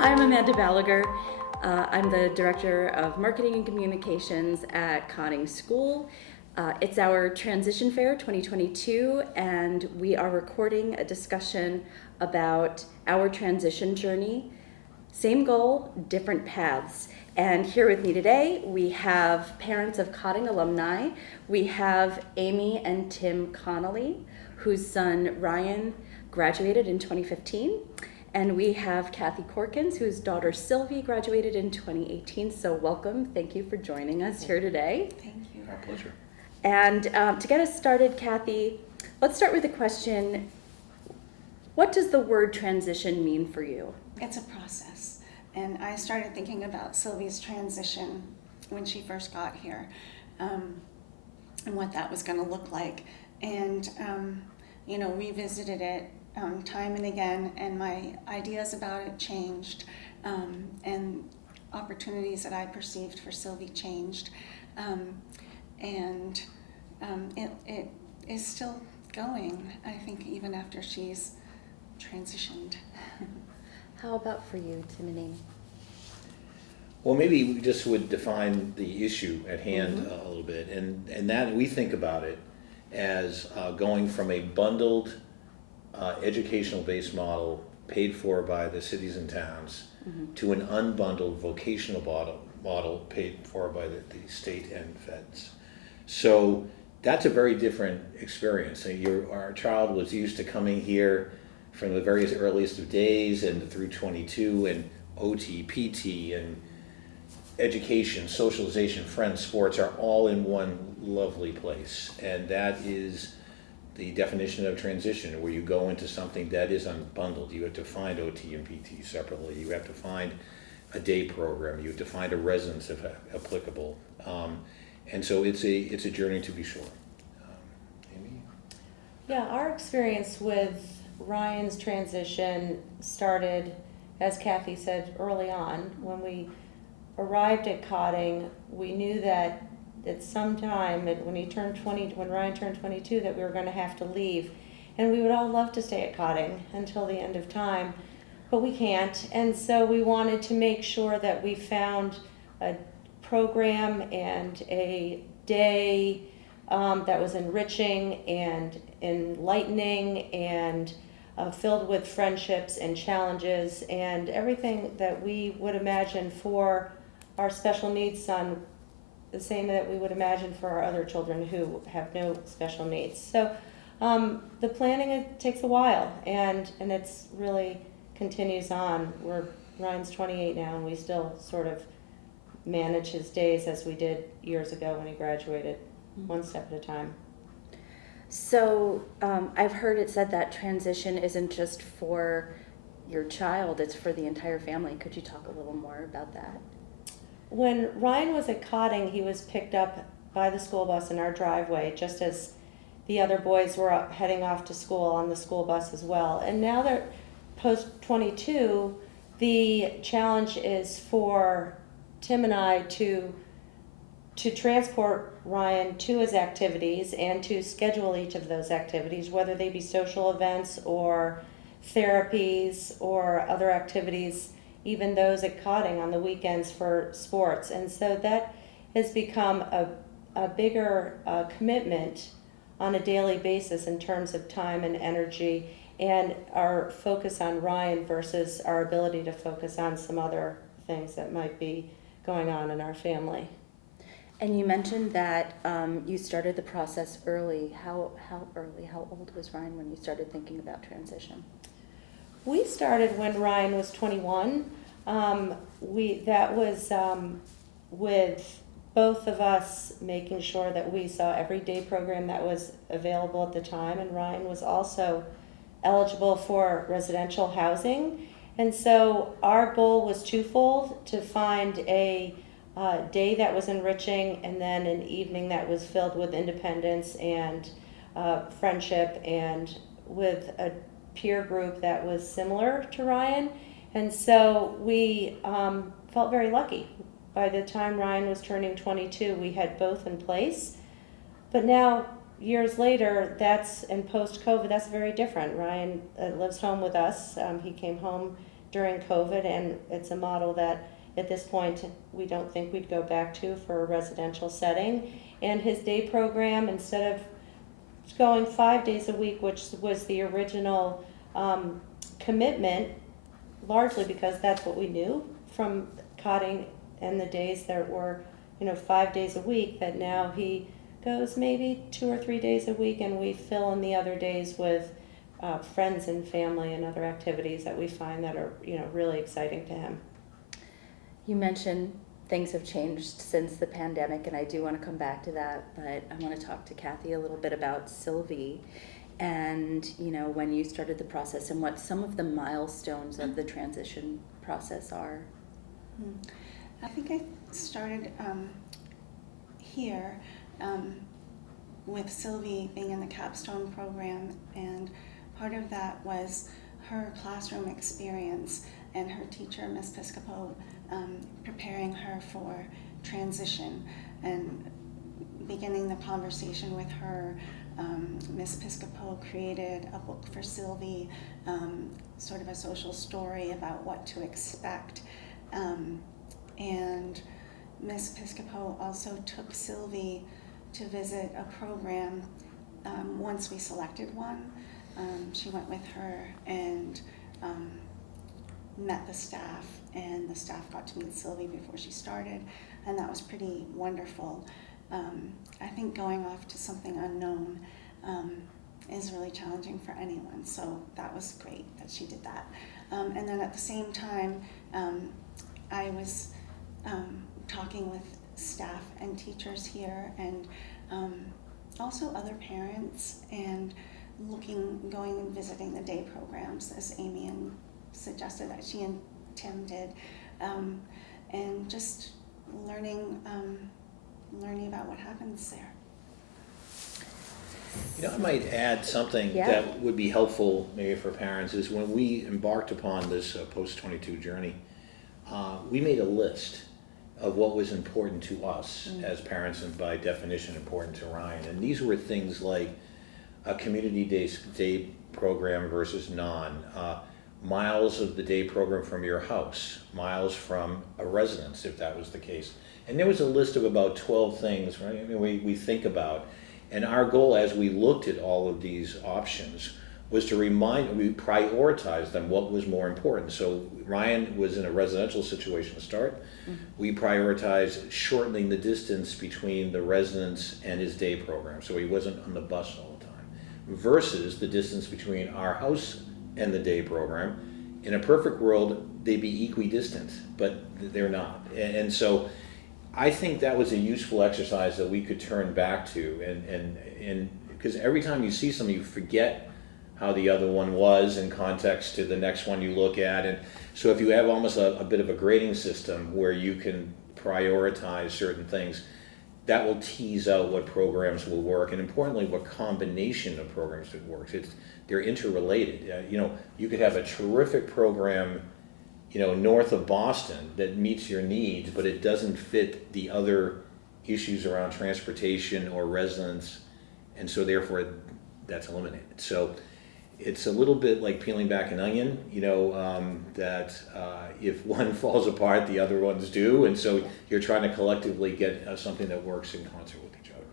I'm Amanda Balagur. I'm the Director of Marketing and Communications at Cotting School. It's our Transition Fair 2022, and we are recording a discussion about our transition journey. Same goal, different paths. And here with me today, we have parents of Cotting alumni. We have Amie and Tim Connelly, whose son Ryan graduated in 2015. And we have Kathy Corkins, whose daughter Sylvie graduated in 2018. So welcome. Thank you for joining us here today. Thank you. Our pleasure. And to get us started, Kathy, let's start with the question, what does the word transition mean for you? It's a process. And I started thinking about Sylvies Transition when she first got here, and what that was going to look like. And, revisited it time and again, and my ideas about it changed, and opportunities that I perceived for Sylvie changed, and it is still going, I think, even after she's transitioned. How about for you, Tim and Amie? Well, maybe we just would define the issue at hand a little bit, and that we think about it as going from a bundled educational-based model paid for by the cities and towns to an unbundled vocational model paid for by the state and feds. So that's a very different experience. Our child was used to coming here from the very earliest of days and through 22, and OT, PT, and education, socialization, friends, sports are all in one lovely place. And that is the definition of transition, where you go into something that is unbundled. You have to find OT and PT separately. You have to find a day program. You have to find a residence if applicable. And so it's a journey, to be sure. Amie? Yeah, our experience with Ryan's transition started, as Kathy said, early on. When we arrived at Cotting, we knew that at some time, when Ryan turned 22, that we were going to have to leave. And we would all love to stay at Cotting until the end of time, but we can't. And so we wanted to make sure that we found a program and a day that was enriching and enlightening and filled with friendships and challenges and everything that we would imagine for our special needs son, the same that we would imagine for our other children who have no special needs. So the planning, it takes a while, and it's really continues on. Ryan's 28 now, and we still sort of manage his days as we did years ago when he graduated, one step at a time. So I've heard it said that transition isn't just for your child, it's for the entire family. Could you talk a little more about that? When Ryan was at Cotting, he was picked up by the school bus in our driveway, just as the other boys were heading off to school on the school bus as well. And now they're post-22, the challenge is for Tim and I to transport Ryan to his activities and to schedule each of those activities, whether they be social events or therapies or other activities, even those at Cotting on the weekends for sports. And so that has become a bigger commitment on a daily basis in terms of time and energy, and our focus on Ryan versus our ability to focus on some other things that might be going on in our family. And you mentioned that you started the process early. How early? How old was Ryan when you started thinking about transition? We started when Ryan was 21. That was with both of us making sure that we saw every day program that was available at the time, and Ryan was also eligible for residential housing. And so our goal was twofold: to find a day that was enriching, and then an evening that was filled with independence and friendship, and with a peer group that was similar to Ryan. And so we felt very lucky. By the time Ryan was turning 22, we had both in place. But now, years later, and post-COVID, that's very different. Ryan lives home with us. He came home during COVID, and it's a model that at this point we don't think we'd go back to for a residential setting. And his day program, instead of going 5 days a week, which was the original commitment, largely because that's what we knew from Cotting and the days that were, 5 days a week, that now he goes maybe 2 or 3 days a week, and we fill in the other days with friends and family and other activities that we find that are, really exciting to him. You mentioned things have changed since the pandemic, and I do want to come back to that, but I want to talk to Kathy a little bit about Sylvie and, when you started the process and what some of the milestones of the transition process are. I think I started here with Sylvie being in the capstone program, and part of that was her classroom experience and her teacher, Miss Piscopo, preparing her for transition and beginning the conversation with her. Miss Piscopo created a book for Sylvie, sort of a social story about what to expect. And Miss Piscopo also took Sylvie to visit a program once we selected one. She went with her and met the staff, and the staff got to meet Sylvie before she started, and that was pretty wonderful. I think going off to something unknown is really challenging for anyone, so that was great that she did that. And then at the same time, I was talking with staff and teachers here, and also other parents, and going and visiting the day programs, as Amie suggested that she and Tim did, and just learning about what happens there. I might add something Yeah. that would be helpful maybe for parents is when we embarked upon this post-22 journey, we made a list of what was important to us as parents, and by definition important to Ryan. And these were things like a community day program versus non, miles of the day program from your house, miles from a residence if that was the case. And there was a list of about 12 things, right? We think about. And our goal as we looked at all of these options was to we prioritized them, what was more important. So Ryan was in a residential situation to start. We prioritized shortening the distance between the residence and his day program, so he wasn't on the bus all the time, versus the distance between our house and the day program. In a perfect world, they'd be equidistant, but they're not. And so I think that was a useful exercise that we could turn back to, and because every time you see something, you forget how the other one was in context to the next one you look at. And so if you have almost a bit of a grading system where you can prioritize certain things, that will tease out what programs will work, and importantly, what combination of programs that works. They're interrelated. You could have a terrific program, north of Boston that meets your needs, but it doesn't fit the other issues around transportation or residence, and so therefore that's eliminated. So it's a little bit like peeling back an onion, that if one falls apart, the other ones do, and so you're trying to collectively get something that works in concert with each other.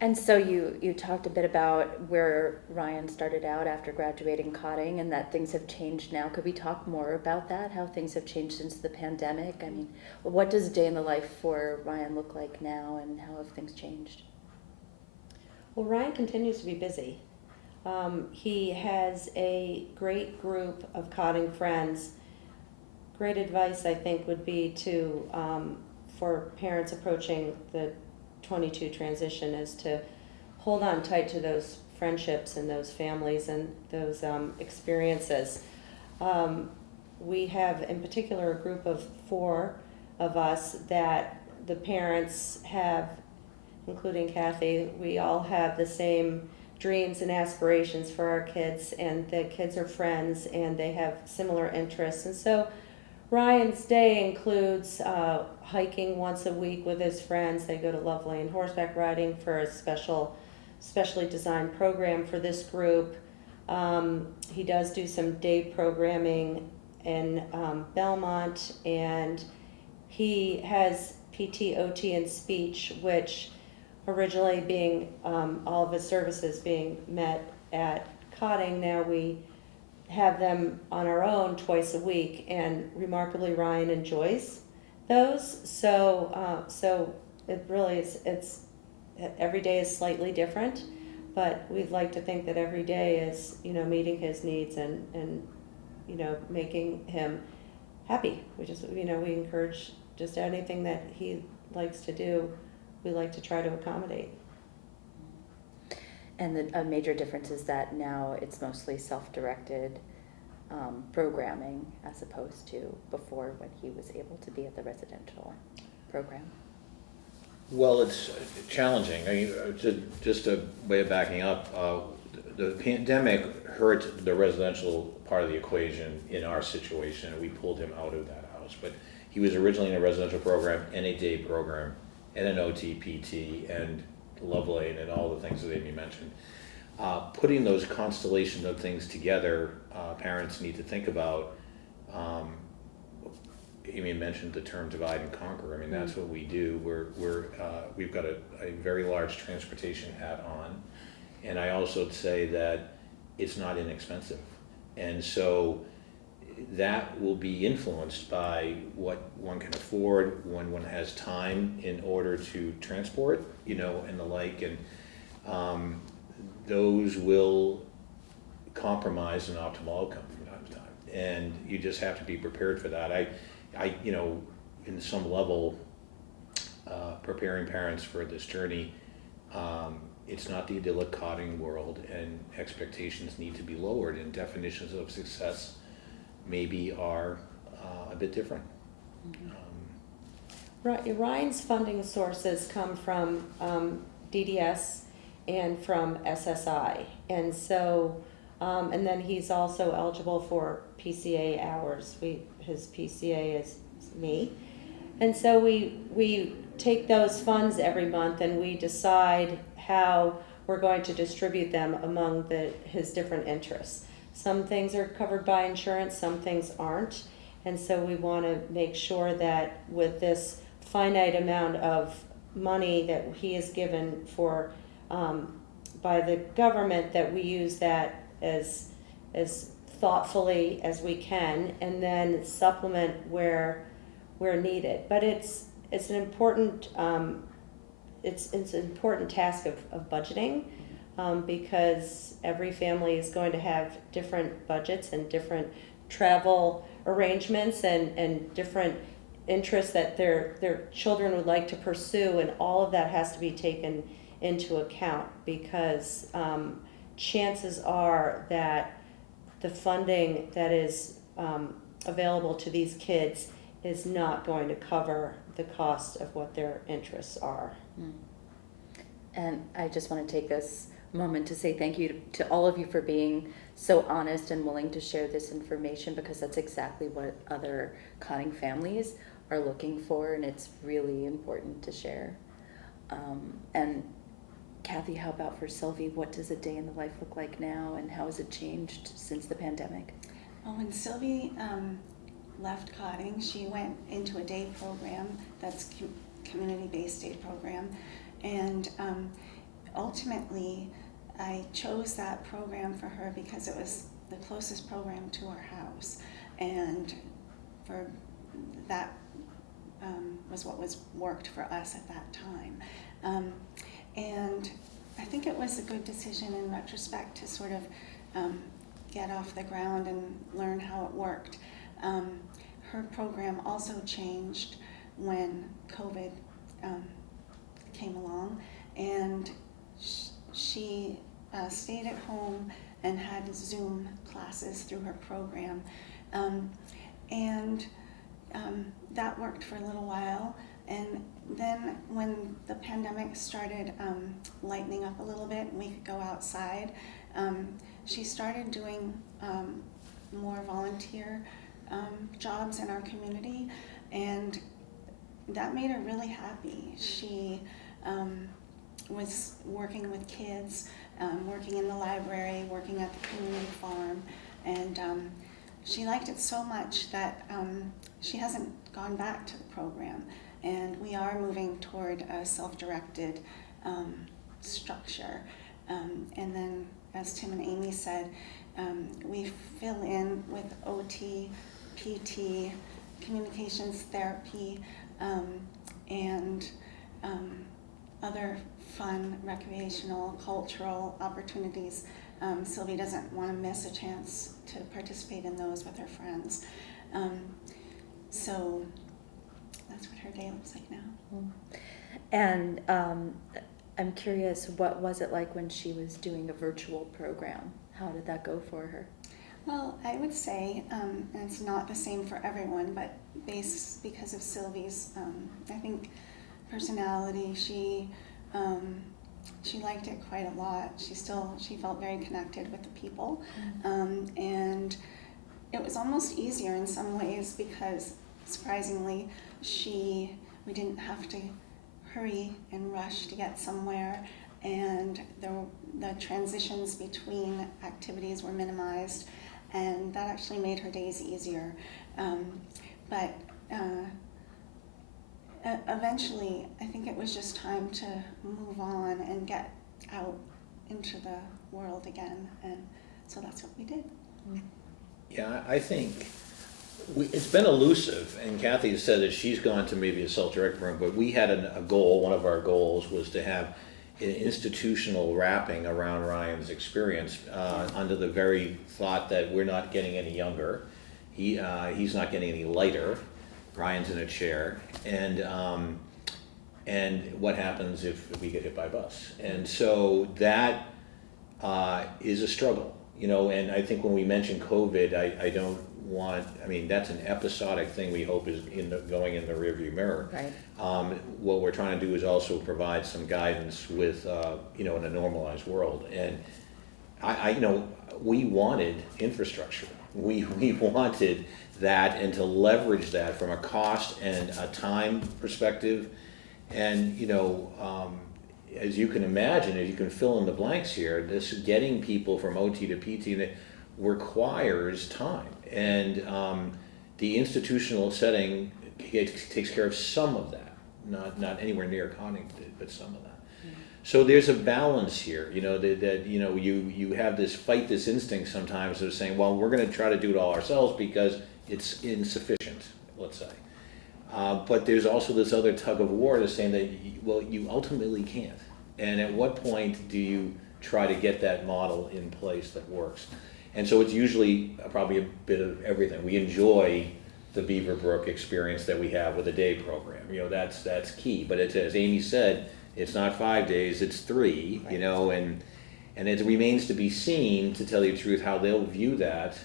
And so you talked a bit about where Ryan started out after graduating Cotting, and that things have changed now. Could we talk more about that, how things have changed since the pandemic? I mean, what does a day in the life for Ryan look like now, and how have things changed? Well, Ryan continues to be busy. He has a great group of Cotting friends. Great advice, I think, would be for parents approaching the 22 transition is to hold on tight to those friendships and those families and those experiences. We have, in particular, a group of 4 of us that the parents have, including Kathy, we all have the same dreams and aspirations for our kids, and the kids are friends and they have similar interests. And so Ryan's day includes hiking once a week with his friends. They go to Love Lane horseback riding for a specially designed program for this group. He does do some day programming in Belmont, and he has PT, OT, and speech, which originally being all of his services being met at Cotting. Now we have them on our own twice a week, and remarkably Ryan enjoys those. So it really is, it's every day is slightly different, but we'd like to think that every day is, meeting his needs and making him happy. We just, we encourage just anything that he likes to do, we like to try to accommodate. And a major difference is that now it's mostly self-directed programming as opposed to before when he was able to be at the residential program. Well, it's challenging. I mean, just a way of backing up, the pandemic hurt the residential part of the equation in our situation, and we pulled him out of that house. But he was originally in a residential program and a day program and an OT, PT, and Love Lane and all the things that Amie mentioned. Putting those constellation of things together, parents need to think about. Amie mentioned the term divide and conquer. I mean, that's what we do. We've got a very large transportation hat on, and I also say that it's not inexpensive, and so that will be influenced by what one can afford when one has time in order to transport, and the like, and those will compromise an optimal outcome from time to time, and you just have to be prepared for that. I in some level, preparing parents for this journey, it's not the idyllic Cotting world, and expectations need to be lowered, and definitions of success maybe are a bit different. Ryan's funding sources come from DDS and from SSI, and so and then he's also eligible for PCA hours. His PCA is me, and so we take those funds every month and we decide how we're going to distribute them among his different interests. Some things are covered by insurance, some things aren't, and so we want to make sure that with this finite amount of money that he is given for by the government, that we use that as thoughtfully as we can, and then supplement where needed. But it's an important it's an important task of budgeting, because every family is going to have different budgets and different travel arrangements and different interests that their children would like to pursue, and all of that has to be taken into account, because chances are that the funding that is available to these kids is not going to cover the cost of what their interests are. And I just want to take this moment to say thank you to all of you for being so honest and willing to share this information, because that's exactly what other Cotting families are looking for, and it's really important to share. And Kathy, how about for Sylvie? What does a day in the life look like now, and how has it changed since the pandemic? Well, when Sylvie left Cotting, she went into a day program that's community-based day program, and ultimately I chose that program for her because it was the closest program to our house, and for that was what worked for us at that time. And I think it was a good decision in retrospect to sort of get off the ground and learn how it worked. Her program also changed when COVID came along, and she stayed at home and had Zoom classes through her program. And that worked for a little while. And then when the pandemic started lightening up a little bit and we could go outside, she started doing more volunteer jobs in our community, and that made her really happy. She was working with kids working in the library, working at the community farm, and she liked it so much that she hasn't gone back to the program. And we are moving toward a self-directed structure. And then, as Tim and Amie said, we fill in with OT, PT, communications therapy, and other fun, recreational, cultural opportunities. Sylvie doesn't want to miss a chance to participate in those with her friends. So that's what her day looks like now. And I'm curious, what was it like when she was doing a virtual program? How did that go for her? Well, I would say, and it's not the same for everyone, but because of Sylvie's, I think, personality, she liked it quite a lot. She felt very connected with the people, and it was almost easier in some ways because, surprisingly, we didn't have to hurry and rush to get somewhere, and the transitions between activities were minimized, and that actually made her days easier. But eventually, I think it was just time to move on and get out into the world again, and so that's what we did. Yeah, I think it's been elusive, and Kathy has said that she's gone to maybe a self-directed program, but we had a goal. One of our goals was to have an institutional wrapping around Ryan's experience, under the very thought that we're not getting any younger. He's not getting any lighter. Ryan's in a chair, and what happens if we get hit by a bus? And so that is a struggle, and I think when we mention COVID, I don't want, that's an episodic thing we hope is going in the rearview mirror. Right. What we're trying to do is also provide some guidance with, in a normalized world. And we wanted infrastructure. We wanted that, and to leverage that from a cost and a time perspective. And, as you can imagine, as you can fill in the blanks here, this getting people from OT to PT requires time. And the institutional setting takes care of some of that, not anywhere near Cotting did, but some of that. Mm-hmm. So there's a balance here, that you have this instinct sometimes of saying, well, we're going to try to do it all ourselves because it's insufficient, let's say. But there's also this other tug of war that's saying that, you ultimately can't. And at what point do you try to get that model in place that works? And so it's usually probably a bit of everything. We enjoy the Beaverbrook experience that we have with a day program. That's key. But it's, as Amie said, it's not 5 days, it's 3, right. And it remains to be seen, to tell you the truth, how they'll view that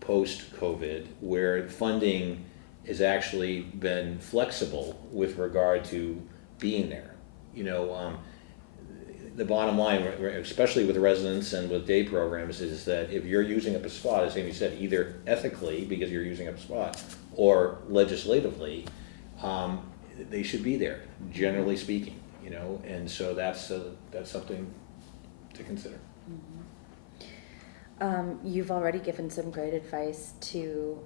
post-COVID, where funding has actually been flexible with regard to being there. The bottom line, especially with residents and with day programs, is that if you're using up a spot, as Amie said, either ethically because you're using up a spot, or legislatively, they should be there, generally speaking. And so that's something to consider. You've already given some great advice to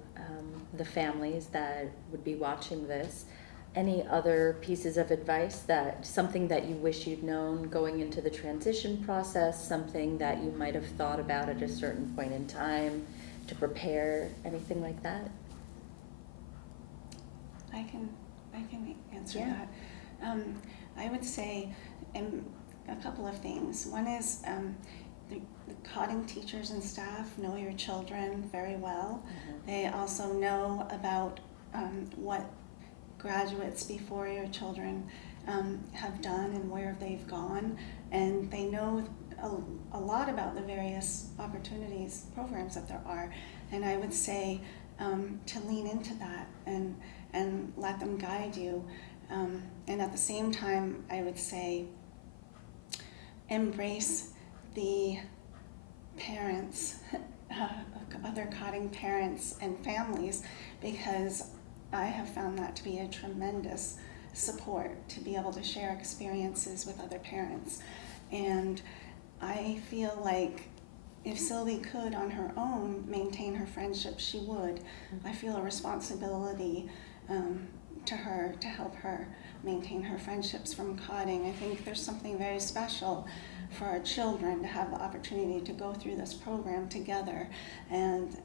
the families that would be watching this. Any other pieces of advice, something that you wish you'd known going into the transition process, something that you might have thought about at a certain point in time to prepare, anything like that? I can answer Yeah. that. I would say a couple of things. One is the Cotting teachers and staff know your children very well. Mm-hmm. They also know about what graduates before your children have done and where they've gone, and they know a lot about the various opportunities, programs that there are. And I would say to lean into that and let them guide you. And at the same time, I would say embrace the parents, other Cotting parents and families, because I have found that to be a tremendous support to be able to share experiences with other parents. And I feel like if Sylvie could on her own maintain her friendship, she would. I feel a responsibility to her to help her maintain her friendships from Cotting. I think there's something very special for our children to have the opportunity to go through this program together, and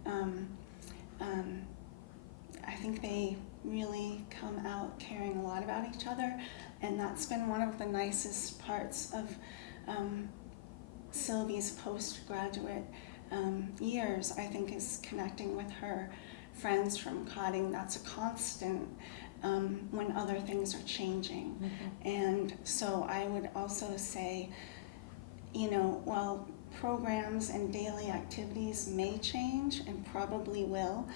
I think they really come out caring a lot about each other, and that's been one of the nicest parts of Sylvie's postgraduate years, I think, is connecting with her friends from Cotting. That's a constant when other things are changing. And so I would also say, while programs and daily activities may change and probably will,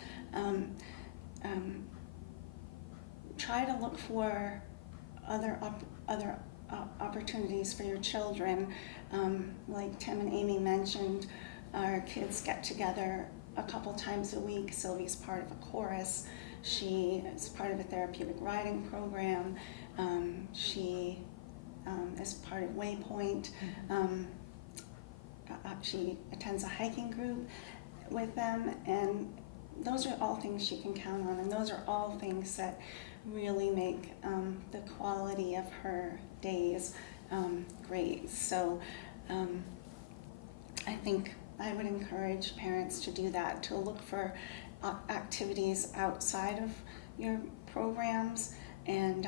try to look for other opportunities for your children. Like Tim and Amie mentioned, our kids get together a couple times a week. Sylvie's part of a chorus. She is part of a therapeutic riding program. She is part of Waypoint. She attends a hiking group with them, and those are all things she can count on, and those are all things that really make the quality of her days great. So I think I would encourage parents to do that, to look for activities outside of your programs, and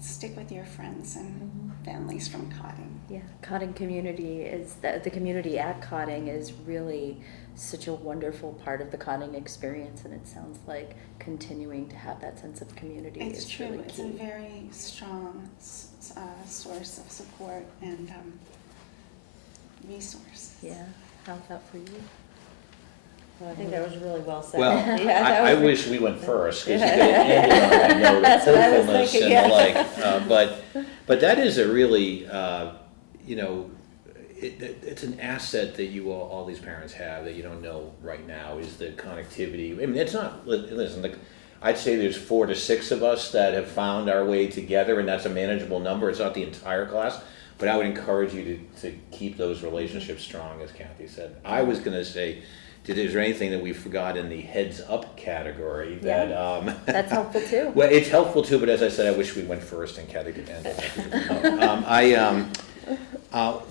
stick with your friends and families from Cotting. Yeah, Cotting community is, the community at Cotting is really such a wonderful part of the Cotting experience, and it sounds like continuing to have that sense of community It's is true. really It's key. a very strong source of support and resource. Yeah, how's that for you? Well, I think that was really well said. Well, Yeah, that I was- wish we went first, because it ended on that note of That's what I was hopefulness thinking, and the yeah. like. But that is a really, it's an asset that you all these parents have that you don't know right now, is the connectivity. I mean, it's not, listen, I'd say there's 4 to 6 of us that have found our way together, and that's a manageable number. It's not the entire class, but I would encourage you to keep those relationships strong, as Kathy said. I was going to say, is there anything that we forgot in the heads up category that That's helpful too. well, it's helpful too, but as I said, I wish we went first and Kathy could end it.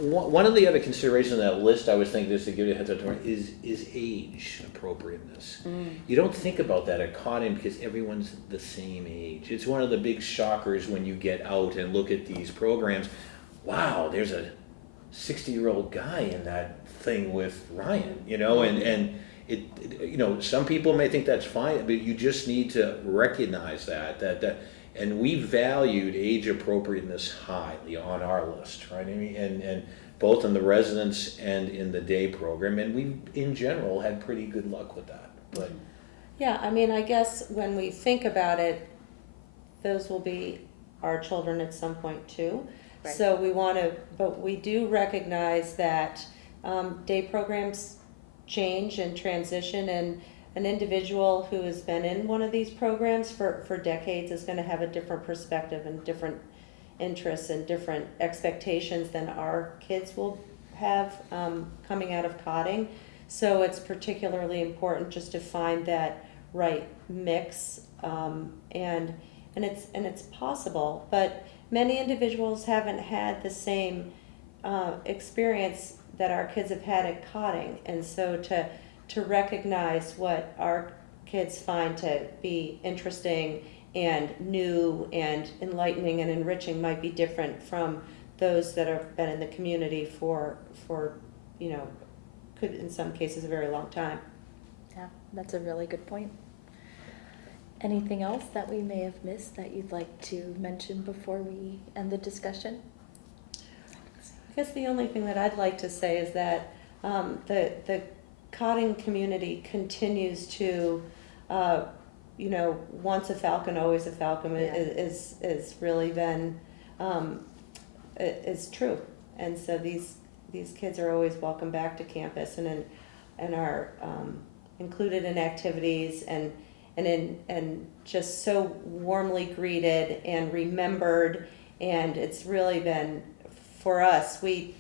One of the other considerations on that list, I was thinking, just to give you a heads up, is age appropriateness. You don't think about that at Cotting because everyone's the same age. It's one of the big shockers when you get out and look at these programs. Wow, there's a 60-year-old guy in that thing with Ryan, and it some people may think that's fine, but you just need to recognize that and we valued age appropriateness highly on our list, right? I mean, and both in the residence and in the day program, and we in general had pretty good luck with that. But Yeah, I mean, I guess when we think about it, those will be our children at some point too. Right. So we want to, but we do recognize that day programs change and transition, and an individual who has been in one of these programs for decades is going to have a different perspective and different interests and different expectations than our kids will have coming out of Cotting. So it's particularly important just to find that right mix, and it's possible, but many individuals haven't had the same experience that our kids have had at Cotting, and so to recognize what our kids find to be interesting and new and enlightening and enriching might be different from those that have been in the community for could in some cases a very long time. Yeah, that's a really good point. Anything else that we may have missed that you'd like to mention before we end the discussion? I guess the only thing that I'd like to say is that the Cotting community continues to, once a Falcon, always a Falcon, is really been, is true. And so these kids are always welcome back to campus and are included in activities and just so warmly greeted and remembered, and it's really been for us, we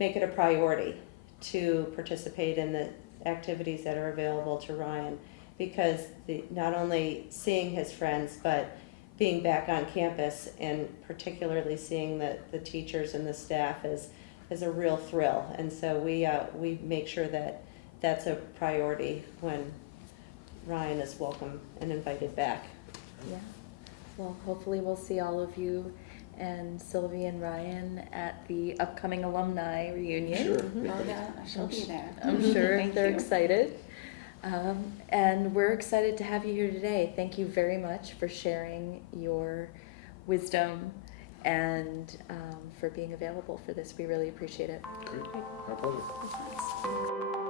make it a priority to participate in the activities that are available to Ryan, because not only seeing his friends, but being back on campus and particularly seeing the teachers and the staff is a real thrill. And so we make sure that that's a priority when Ryan is welcome and invited back. Yeah. Well, hopefully we'll see all of you and Sylvie and Ryan at the upcoming alumni reunion. Sure. Oh, yeah, I shall be there. I'm sure Thank they're you. excited. And we're excited to have you here today. Thank you very much for sharing your wisdom and for being available for this. We really appreciate it. Great, our pleasure. Thanks.